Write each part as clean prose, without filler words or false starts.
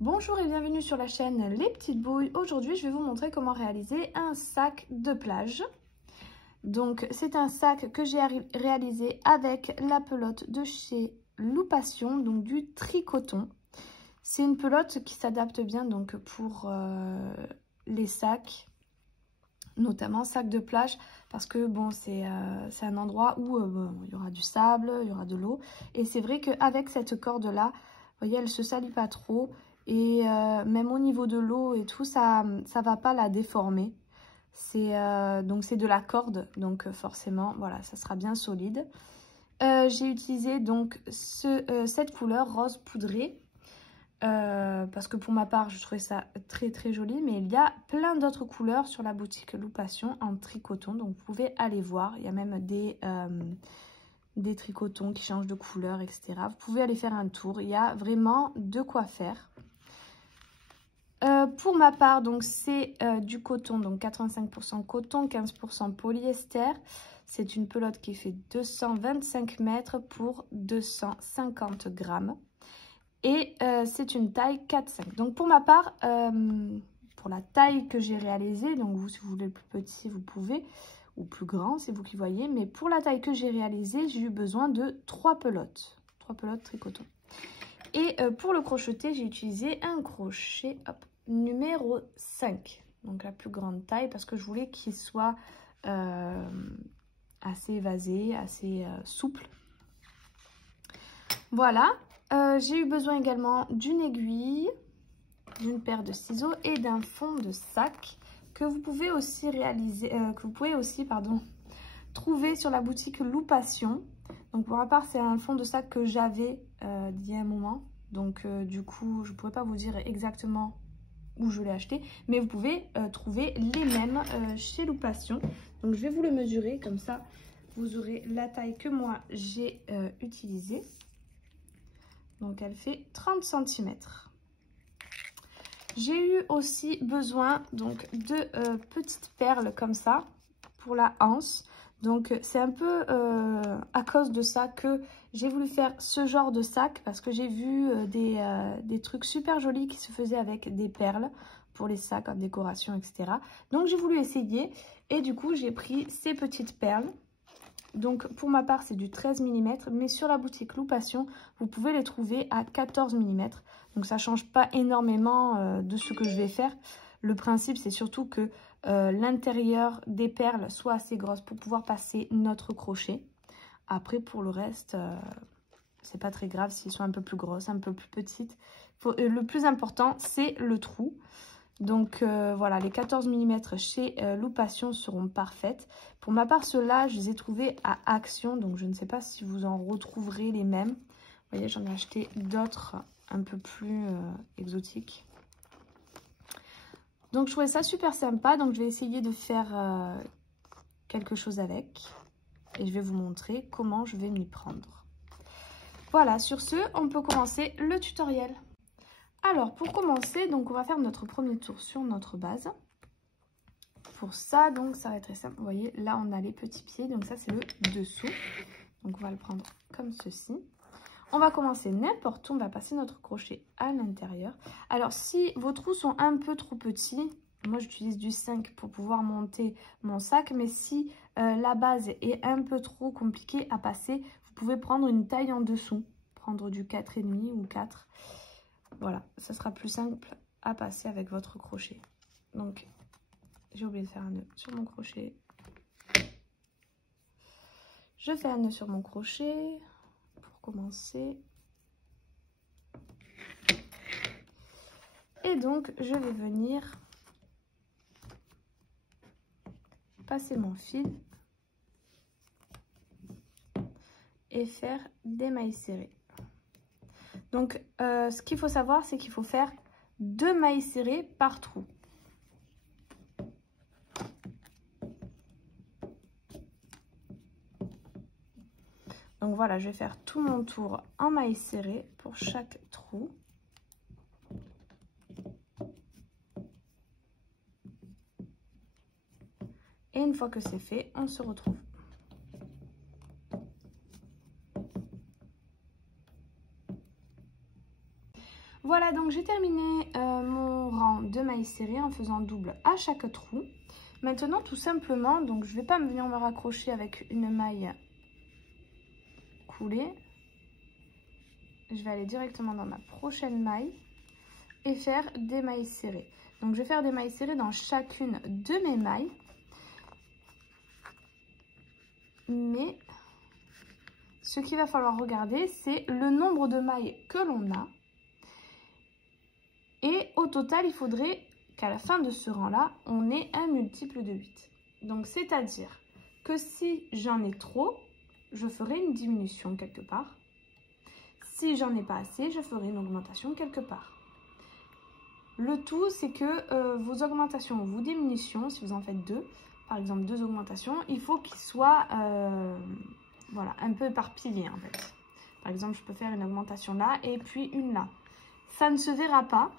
Bonjour et bienvenue sur la chaîne Les Petites Bouilles. Aujourd'hui, je vais vous montrer comment réaliser un sac de plage. Donc, c'est un sac que j'ai réalisé avec la pelote de chez Loupation, donc du tricoton. C'est une pelote qui s'adapte bien donc pour les sacs, notamment sacs de plage, parce que bon, c'est un endroit où il y aura du sable, il y aura de l'eau. Et c'est vrai qu'avec cette corde-là, vous voyez, elle se salit pas trop. Et même au niveau de l'eau et tout, ça va pas la déformer. Donc c'est de la corde, donc forcément, voilà, ça sera bien solide. J'ai utilisé donc cette couleur rose poudré. Parce que pour ma part, je trouvais ça très très joli. Mais il y a plein d'autres couleurs sur la boutique Loupation en tricoton. Donc vous pouvez aller voir. Il y a même des tricotons qui changent de couleur, etc. Vous pouvez aller faire un tour. Il y a vraiment de quoi faire. Pour ma part, donc c'est du coton, donc 85% coton, 15% polyester. C'est une pelote qui fait 225 mètres pour 250 grammes. Et c'est une taille 4-5. Donc pour ma part, pour la taille que j'ai réalisée, donc vous, si vous voulez le plus petit, vous pouvez, ou plus grand, c'est vous qui voyez. Mais pour la taille que j'ai réalisée, j'ai eu besoin de 3 pelotes. 3 pelotes tricoton. Et pour le crocheter, j'ai utilisé un crochet numéro 5. Donc la plus grande taille, parce que je voulais qu'il soit assez évasé, assez souple. Voilà. J'ai eu besoin également d'une aiguille, d'une paire de ciseaux et d'un fond de sac que vous pouvez aussi trouver sur la boutique Loupation. Donc pour ma part, c'est un fond de sac que j'avais d'il y a un moment. Donc du coup, je ne pourrais pas vous dire exactement où je l'ai acheté, mais vous pouvez trouver les mêmes chez Loupation. Donc je vais vous le mesurer, comme ça vous aurez la taille que moi j'ai utilisée. Donc elle fait 30 cm. J'ai eu aussi besoin donc de petites perles comme ça pour la anse. Donc c'est un peu à cause de ça que j'ai voulu faire ce genre de sac, parce que j'ai vu des trucs super jolis qui se faisaient avec des perles pour les sacs en décoration, etc. Donc j'ai voulu essayer et du coup j'ai pris ces petites perles. Donc pour ma part c'est du 13 mm, mais sur la boutique Loupation vous pouvez les trouver à 14 mm. Donc ça change pas énormément de ce que je vais faire. Le principe c'est surtout que l'intérieur des perles soit assez grosse pour pouvoir passer notre crochet. Après pour le reste c'est pas très grave s'ils sont un peu plus grosses, un peu plus petites. Le plus important c'est le trou. Donc voilà, les 14 mm chez Loupation seront parfaites. Pour ma part, ceux-là, je les ai trouvés à Action. Donc je ne sais pas si vous en retrouverez les mêmes. Vous voyez, j'en ai acheté d'autres un peu plus exotiques. Donc je trouvais ça super sympa. Donc je vais essayer de faire quelque chose avec. Et je vais vous montrer comment je vais m'y prendre. Voilà, sur ce, on peut commencer le tutoriel. Alors, pour commencer, donc on va faire notre premier tour sur notre base. Pour ça, donc, ça va être très simple. Vous voyez, là, on a les petits pieds. Donc, ça, c'est le dessous. Donc, on va le prendre comme ceci. On va commencer n'importe où. On va passer notre crochet à l'intérieur. Alors, si vos trous sont un peu trop petits, moi, j'utilise du 5 pour pouvoir monter mon sac. Mais si la base est un peu trop compliquée à passer, vous pouvez prendre une taille en dessous. Prendre du 4,5 ou 4. Voilà, ça sera plus simple à passer avec votre crochet. Donc, j'ai oublié de faire un nœud sur mon crochet. Je fais un nœud sur mon crochet pour commencer. Et donc, je vais venir passer mon fil et faire des mailles serrées. Donc, ce qu'il faut savoir, c'est qu'il faut faire 2 mailles serrées par trou. Donc voilà, je vais faire tout mon tour en mailles serrées pour chaque trou. Et une fois que c'est fait, on se retrouve. Voilà, Voilà, donc j'ai terminé mon rang de mailles serrées en faisant double à chaque trou. Maintenant, tout simplement, donc je ne vais pas venir me raccrocher avec une maille coulée. Je vais aller directement dans ma prochaine maille et faire des mailles serrées. Donc je vais faire des mailles serrées dans chacune de mes mailles. Mais ce qu'il va falloir regarder, c'est le nombre de mailles que l'on a. Et au total, il faudrait qu'à la fin de ce rang-là, on ait un multiple de 8. Donc, c'est-à-dire que si j'en ai trop, je ferai une diminution quelque part. Si j'en ai pas assez, je ferai une augmentation quelque part. Le tout, c'est que vos augmentations ou vos diminutions, si vous en faites deux, par exemple 2 augmentations, il faut qu'ils soient voilà, un peu éparpillés en fait. Par exemple, je peux faire une augmentation là et puis une là. Ça ne se verra pas,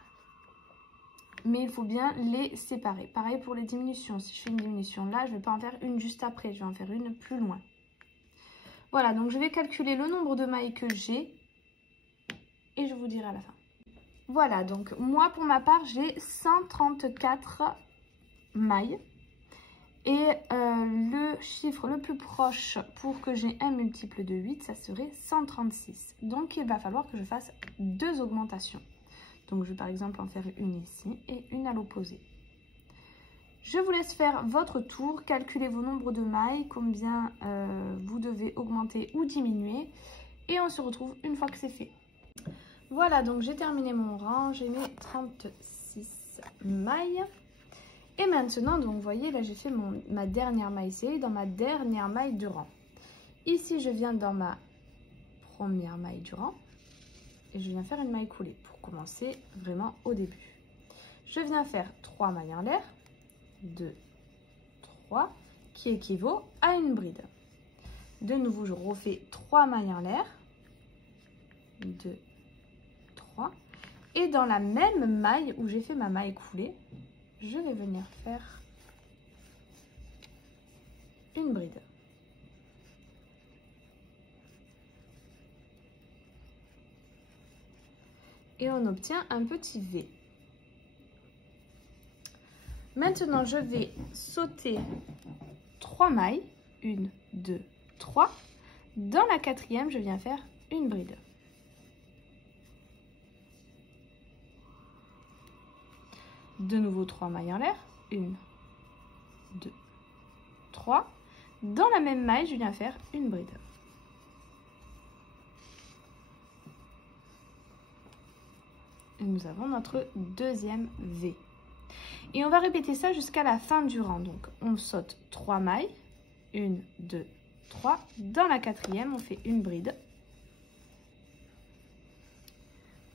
mais il faut bien les séparer. Pareil pour les diminutions. Si je fais une diminution là, je ne vais pas en faire une juste après, je vais en faire une plus loin. Voilà, donc je vais calculer le nombre de mailles que j'ai et je vous dirai à la fin. Voilà, donc moi pour ma part, j'ai 134 mailles. Et le chiffre le plus proche pour que j'ai un multiple de 8, ça serait 136. Donc il va falloir que je fasse 2 augmentations. Donc je vais par exemple en faire une ici et une à l'opposé. Je vous laisse faire votre tour, calculez vos nombres de mailles, combien vous devez augmenter ou diminuer. Et on se retrouve une fois que c'est fait. Voilà, donc j'ai terminé mon rang, j'ai mes 36 mailles. Et maintenant, donc vous voyez, là j'ai fait ma dernière maille serrée dans ma dernière maille du rang. Ici, je viens dans ma première maille du rang et je viens faire une maille coulée pour commencer vraiment au début. Je viens faire 3 mailles en l'air, 2, 3, qui équivaut à une bride. De nouveau, je refais 3 mailles en l'air, 2, 3. Et dans la même maille où j'ai fait ma maille coulée, je vais venir faire une bride. Et on obtient un petit V. Maintenant, je vais sauter 3 mailles. 1, 2, 3. Dans la quatrième, je viens faire une bride. De nouveau 3 mailles en l'air. 1, 2, 3. Dans la même maille, je viens faire une bride. Et nous avons notre deuxième V. Et on va répéter ça jusqu'à la fin du rang. Donc, on saute 3 mailles. 1, 2, 3. Dans la quatrième, on fait une bride.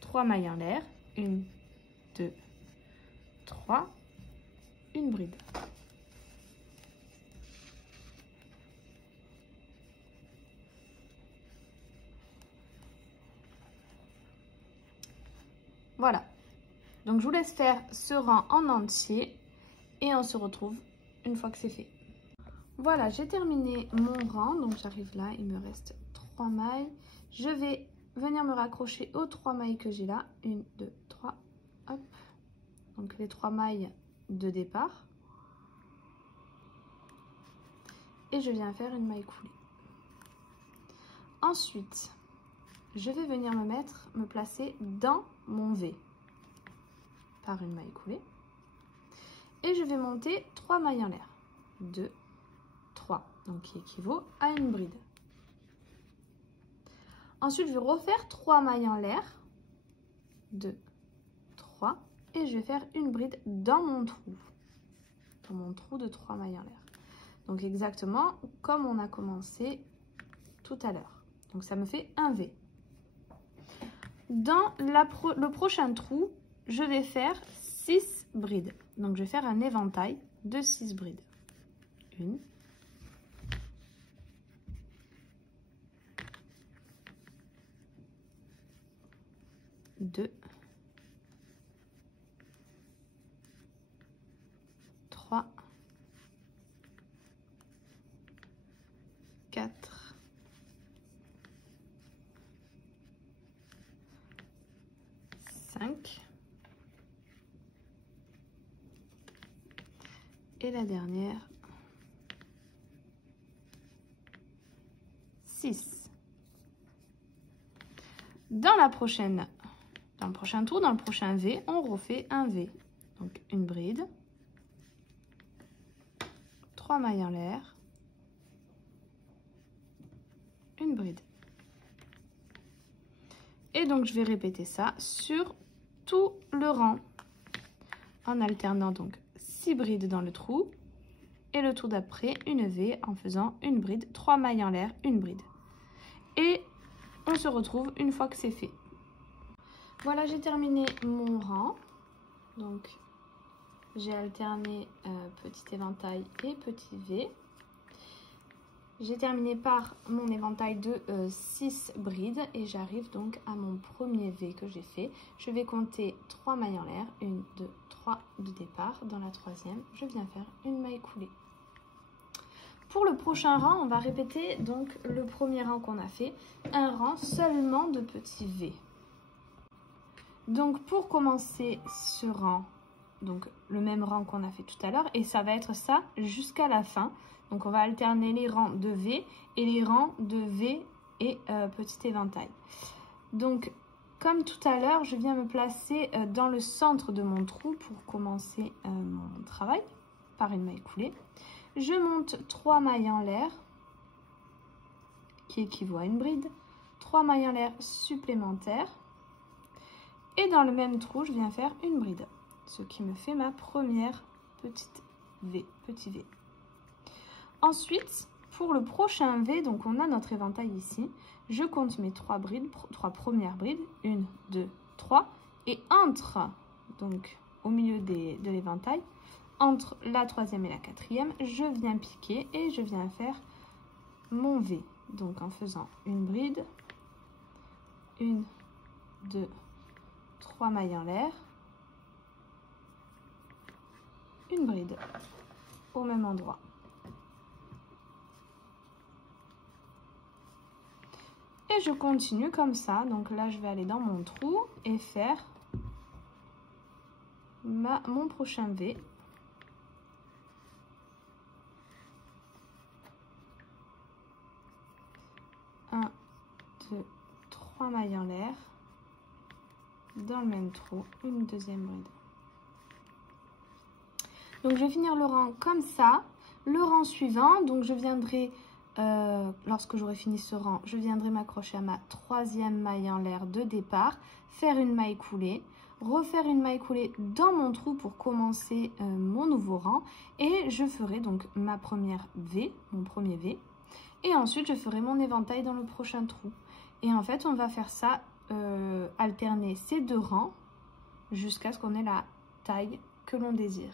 3 mailles en l'air. 1, 2, 3. Une bride. Voilà. Donc, je vous laisse faire ce rang en entier et on se retrouve une fois que c'est fait. Voilà, j'ai terminé mon rang. Donc, j'arrive là, il me reste 3 mailles. Je vais venir me raccrocher aux 3 mailles que j'ai là. 1, 2, 3. Hop. Donc, les 3 mailles de départ. Et je viens faire une maille coulée. Ensuite, je vais venir me placer dans mon V par une maille coulée. Et je vais monter 3 mailles en l'air. 2, 3. Donc, qui équivaut à une bride. Ensuite, je vais refaire 3 mailles en l'air. 2, 3. Et je vais faire une bride dans mon trou. Dans mon trou de 3 mailles en l'air. Donc, exactement comme on a commencé tout à l'heure. Donc, ça me fait un V. Dans le prochain trou, je vais faire 6 brides. Donc, je vais faire un éventail de 6 brides. 1, 2, 3, 4, 5, Et la dernière, 6. Dans le prochain tour, dans le prochain V, on refait un V. Donc une bride, 3 mailles en l'air, une bride. Et donc je vais répéter ça sur tout le rang en alternant donc 6 brides dans le trou et le tour d'après une V en faisant une bride, 3 mailles en l'air, une bride. Et on se retrouve une fois que c'est fait. Voilà, j'ai terminé mon rang. Donc j'ai alterné petit éventail et petit V. J'ai terminé par mon éventail de 6 brides et j'arrive donc à mon premier V que j'ai fait. Je vais compter 3 mailles en l'air, 1, 2, 3 de départ. Dans la troisième, je viens faire une maille coulée. Pour le prochain rang, on va répéter donc le premier rang qu'on a fait, un rang seulement de petits V. Donc pour commencer ce rang, donc le même rang qu'on a fait tout à l'heure, et ça va être ça jusqu'à la fin. Donc on va alterner les rangs de V et les rangs de V et petit éventail. Donc comme tout à l'heure, je viens me placer dans le centre de mon trou pour commencer mon travail par une maille coulée. Je monte 3 mailles en l'air qui équivaut à une bride, 3 mailles en l'air supplémentaires et dans le même trou, je viens faire une bride, ce qui me fait ma première petite V, petit V. Ensuite, pour le prochain V, donc on a notre éventail ici, je compte mes 3 brides, 3 premières brides, 1, 2, 3, et entre, donc au milieu de l'éventail, entre la troisième et la quatrième, je viens piquer et je viens faire mon V. Donc en faisant une bride, 1, 2, 3 mailles en l'air, une bride au même endroit. Et je continue comme ça. Donc là, je vais aller dans mon trou et faire mon prochain V. 1, 2, 3 mailles en l'air. Dans le même trou, une deuxième bride. Donc je vais finir le rang comme ça. Le rang suivant, donc je viendrai, lorsque j'aurai fini ce rang, je viendrai m'accrocher à ma troisième maille en l'air de départ, faire une maille coulée, refaire une maille coulée dans mon trou pour commencer mon nouveau rang, et je ferai donc ma première V, mon premier V, et ensuite je ferai mon éventail dans le prochain trou. Et en fait on va faire ça, alterner ces deux rangs jusqu'à ce qu'on ait la taille que l'on désire.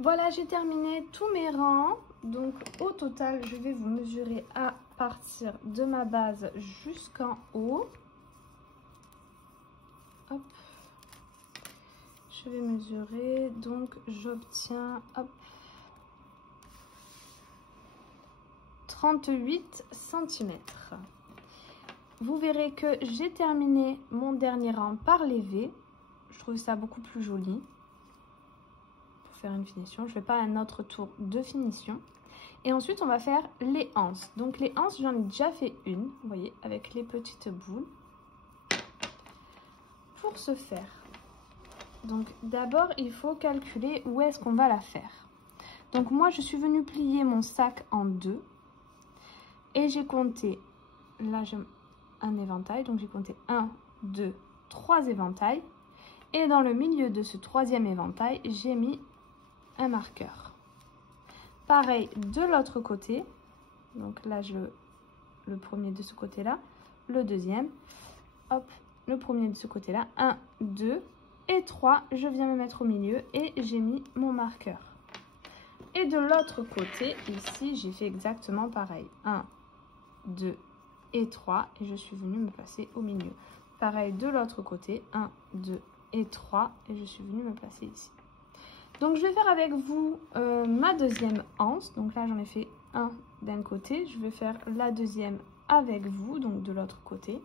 Voilà, j'ai terminé tous mes rangs. Donc au total, je vais vous mesurer à partir de ma base jusqu'en haut. Hop. Je vais mesurer, donc j'obtiens 38 cm. Vous verrez que j'ai terminé mon dernier rang par les V. Je trouve ça beaucoup plus joli. Faire une finition, je fais pas un autre tour de finition, et ensuite on va faire les anses. Donc les anses, j'en ai déjà fait une, vous voyez, avec les petites boules. Pour ce faire, donc d'abord il faut calculer où est-ce qu'on va la faire. Donc moi je suis venue plier mon sac en deux et j'ai compté, là j'ai un éventail, donc j'ai compté 1, 2, 3 éventails, et dans le milieu de ce troisième éventail j'ai mis un marqueur. Pareil de l'autre côté, donc là le premier de ce côté là, le deuxième, hop, le premier de ce côté là, 1, 2 et 3, je viens me mettre au milieu et j'ai mis mon marqueur. Et de l'autre côté ici j'ai fait exactement pareil, 1, 2 et 3, et je suis venue me placer au milieu. Pareil de l'autre côté, 1, 2 et 3, et je suis venue me placer ici. Donc je vais faire avec vous ma deuxième anse. Donc là j'en ai fait un d'un côté. Je vais faire la deuxième avec vous, donc de l'autre côté.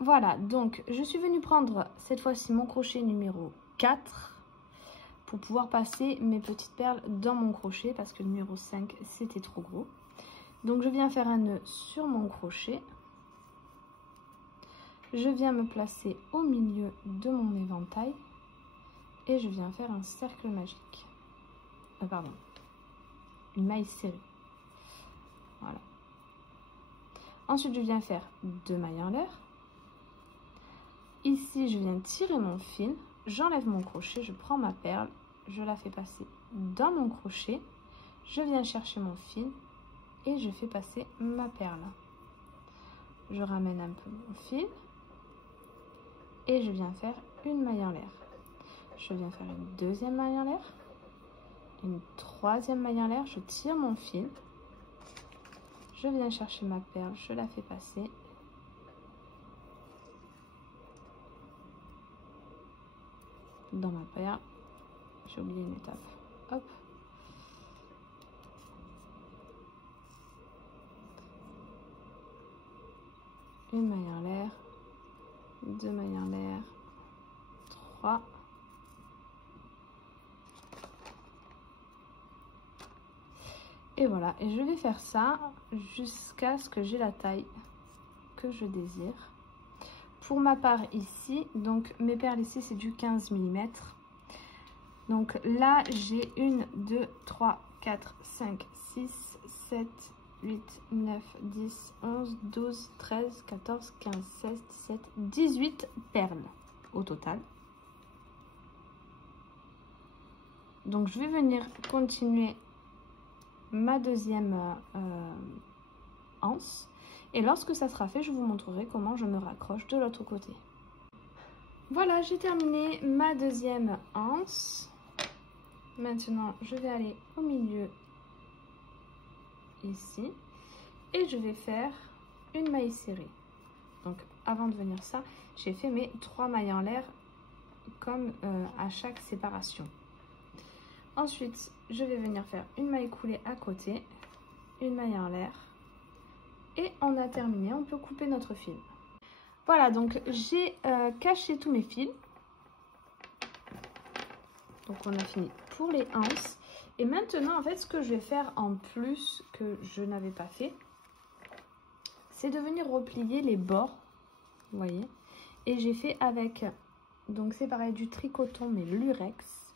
Voilà, donc je suis venue prendre cette fois-ci mon crochet numéro 4 pour pouvoir passer mes petites perles dans mon crochet parce que le numéro 5 c'était trop gros. Donc je viens faire un nœud sur mon crochet. Je viens me placer au milieu de mon éventail et je viens faire un cercle magique. Pardon, une maille serrée. Voilà. Ensuite, je viens faire 2 mailles en l'air. Ici, je viens tirer mon fil, j'enlève mon crochet, je prends ma perle, je la fais passer dans mon crochet, je viens chercher mon fil et je fais passer ma perle. Je ramène un peu mon fil et je viens faire une maille en l'air. Je viens faire une deuxième maille en l'air, une troisième maille en l'air, je tire mon fil, je viens chercher ma perle, je la fais passer. Dans ma perle, j'ai oublié une étape. Hop. Une maille en l'air, 2 mailles en l'air, 3. Et voilà, et je vais faire ça jusqu'à ce que j'ai la taille que je désire. Pour ma part ici, donc mes perles ici c'est du 15 mm. Donc là j'ai 1, 2, 3, 4, 5, 6, 7, 8, 9, 10, 11, 12, 13, 14, 15, 16, 17, 18 perles au total. Donc je vais venir continuer ma deuxième anse. Et lorsque ça sera fait, je vous montrerai comment je me raccroche de l'autre côté. Voilà, j'ai terminé ma deuxième anse. Maintenant, je vais aller au milieu ici. Et je vais faire une maille serrée. Donc, avant de venir ça, j'ai fait mes 3 mailles en l'air comme à chaque séparation. Ensuite, je vais venir faire une maille coulée à côté, une maille en l'air. Et on a terminé, on peut couper notre fil. Voilà, donc j'ai caché tous mes fils. Donc on a fini pour les anses. Et maintenant, en fait, ce que je vais faire en plus que je n'avais pas fait, c'est de venir replier les bords, vous voyez. Et j'ai fait avec, donc c'est pareil, du tricoton, mais lurex,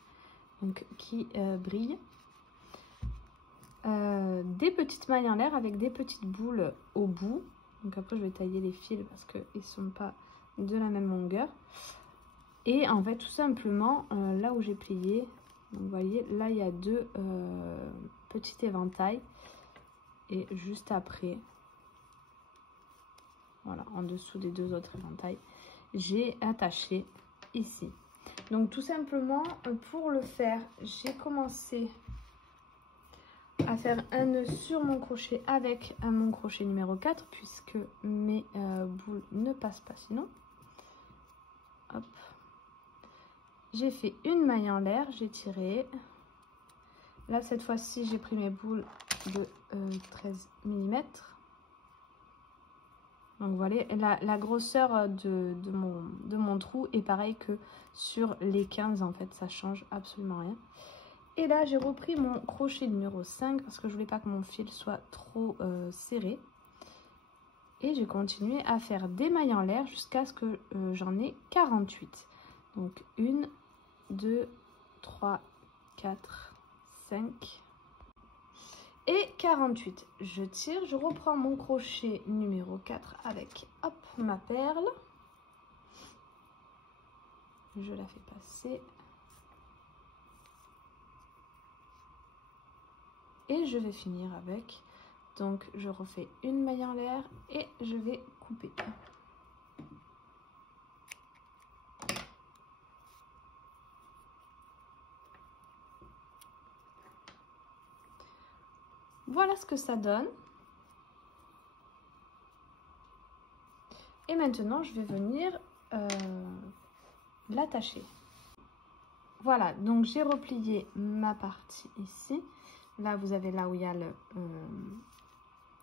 donc qui brille. Des petites mailles en l'air avec des petites boules au bout. Donc après je vais tailler les fils parce qu'ils ne sont pas de la même longueur. Et en fait tout simplement là où j'ai plié, donc vous voyez là il y a 2 petits éventails. Et juste après, voilà, en dessous des 2 autres éventails, j'ai attaché ici. Donc tout simplement pour le faire, j'ai commencé à faire un nœud sur mon crochet avec mon crochet numéro 4 puisque mes boules ne passent pas sinon. Hop. J'ai fait une maille en l'air, j'ai tiré. Là cette fois-ci j'ai pris mes boules de 13 mm. Donc voilà, la grosseur de mon trou est pareil que sur les 15 en fait, ça change absolument rien. Et là, j'ai repris mon crochet numéro 5 parce que je voulais pas que mon fil soit trop serré. Et j'ai continué à faire des mailles en l'air jusqu'à ce que j'en ai 48. Donc 1, 2, 3, 4, 5 et 48. Je tire, je reprends mon crochet numéro 4 avec hop, ma perle. Je la fais passer. Et je vais finir avec, donc je refais une maille en l'air et je vais couper. Voilà ce que ça donne. Et maintenant je vais venir l'attacher. Voilà, donc j'ai replié ma partie ici. Là, vous avez là où il y a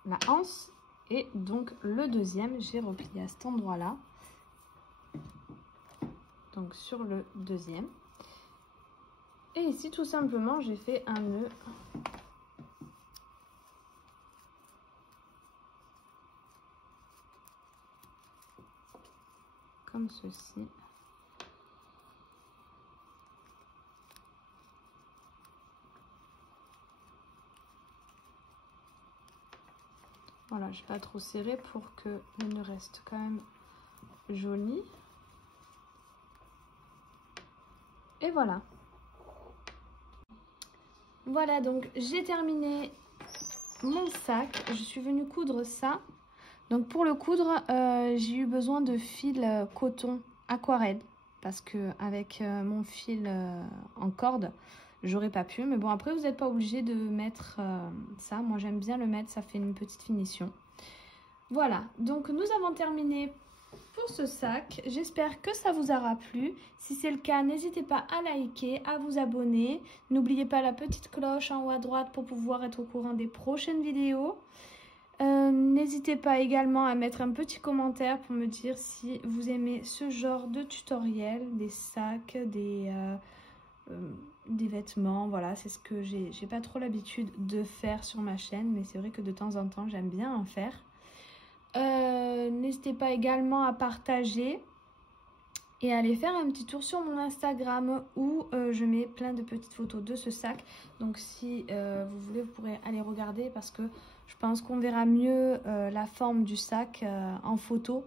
la anse. Et donc, le deuxième, j'ai replié à cet endroit-là. Donc, sur le deuxième. Et ici, tout simplement, j'ai fait un nœud. Comme ceci. Voilà, je ne vais pas trop serrer pour que le nœud reste quand même joli. Et voilà. Voilà, donc j'ai terminé mon sac. Je suis venue coudre ça. Donc pour le coudre, j'ai eu besoin de fil coton aquarelle. Parce que avec mon fil en corde, j'aurais pas pu. Mais bon, après, vous n'êtes pas obligé de mettre ça. Moi, j'aime bien le mettre. Ça fait une petite finition. Voilà, donc nous avons terminé pour ce sac. J'espère que ça vous aura plu. Si c'est le cas, n'hésitez pas à liker, à vous abonner. N'oubliez pas la petite cloche en haut à droite pour pouvoir être au courant des prochaines vidéos. N'hésitez pas également à mettre un petit commentaire pour me dire si vous aimez ce genre de tutoriel, des sacs, des vêtements. Voilà, c'est ce que j'ai pas trop l'habitude de faire sur ma chaîne, mais c'est vrai que de temps en temps, j'aime bien en faire. N'hésitez pas également à partager et à aller faire un petit tour sur mon Instagram où je mets plein de petites photos de ce sac. Donc si vous voulez, vous pourrez aller regarder parce que je pense qu'on verra mieux la forme du sac en photo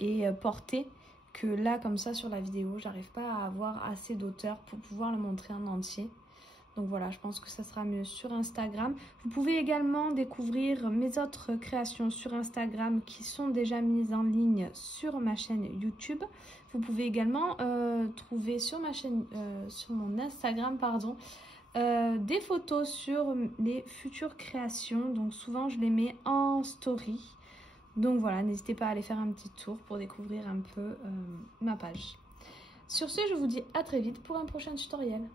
et porté que là comme ça sur la vidéo. J'arrive pas à avoir assez d'auteur pour pouvoir le montrer en entier. Donc voilà, je pense que ça sera mieux sur Instagram. Vous pouvez également découvrir mes autres créations sur Instagram qui sont déjà mises en ligne sur ma chaîne YouTube. Vous pouvez également trouver sur ma chaîne, sur mon Instagram, pardon, des photos sur les futures créations. Donc souvent, je les mets en story. Donc voilà, n'hésitez pas à aller faire un petit tour pour découvrir un peu ma page. Sur ce, je vous dis à très vite pour un prochain tutoriel.